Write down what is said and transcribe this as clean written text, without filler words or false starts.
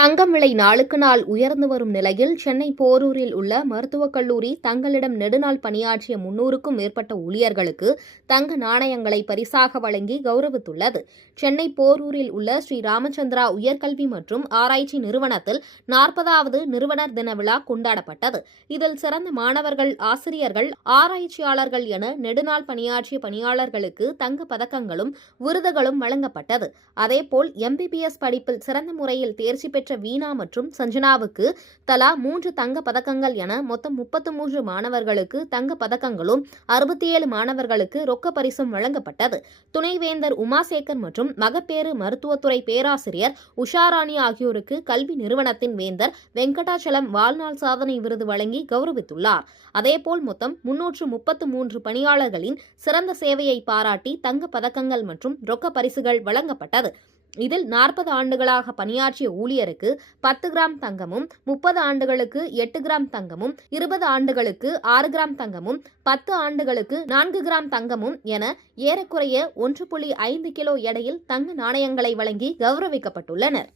தங்கம் விலை நாளுக்கு நாள் உயர்ந்து வரும் நிலையில் சென்னை போரூரில் உள்ள மருத்துவக் கல்லூரி தங்களிடம் நெடுநாள் பணியாற்றிய 300க்கும் மேற்பட்ட ஊழியர்களுக்கு தங்க நாணயங்களை பரிசாக வழங்கி கௌரவித்துள்ளது. சென்னை போரூரில் உள்ள ஸ்ரீ ராமச்சந்திரா உயர்கல்வி மற்றும் ஆராய்ச்சி நிறுவனத்தில் 40வது நிறுவனர் தின விழா கொண்டாடப்பட்டது. இதில் சிறந்த மாணவர்கள், ஆசிரியர்கள், ஆராய்ச்சியாளர்கள் என நெடுநாள் பணியாற்றிய பணியாளர்களுக்கு தங்க பதக்கங்களும் விருதுகளும் வழங்கப்பட்டது. அதேபோல் MBBS படிப்பில் சிறந்த முறையில் தேர்ச்சி பெற்ற வீணா மற்றும் சஞ்சனாவுக்கு தலா 3 தங்க பதக்கங்கள் என மொத்தம் 33 மாணவர்களுக்கு தங்க பதக்கங்களும் 67 மாணவர்களுக்கு ரொக்க பரிசும் வழங்கப்பட்டது. துணைவேந்தர் உமாசேகர் மற்றும் மகப்பேறு மருத்துவத்துறை பேராசிரியர் உஷாராணி ஆகியோருக்கு கல்வி நிறுவனத்தின் வேந்தர் வெங்கடாச்சலம் வாழ்நாள் சாதனை விருது வழங்கி கௌரவித்துள்ளார். அதேபோல் மொத்தம் 333 பணியாளர்களின் சிறந்த சேவையை பாராட்டி தங்க பதக்கங்கள் மற்றும் ரொக்க பரிசுகள் வழங்கப்பட்டது. இதில் 40 ஆண்டுகளாக பணியாற்றிய ஊழியருக்கு 10 கிராம் தங்கமும், 30 ஆண்டுகளுக்கு 8 கிராம் தங்கமும், 20 ஆண்டுகளுக்கு 6 கிராம் தங்கமும், 10 ஆண்டுகளுக்கு 4 கிராம் தங்கமும் என ஏறக்குறைய 1.5 கிலோ எடையில் தங்க நாணயங்களை வழங்கி கௌரவிக்கப்பட்டுள்ளனர்.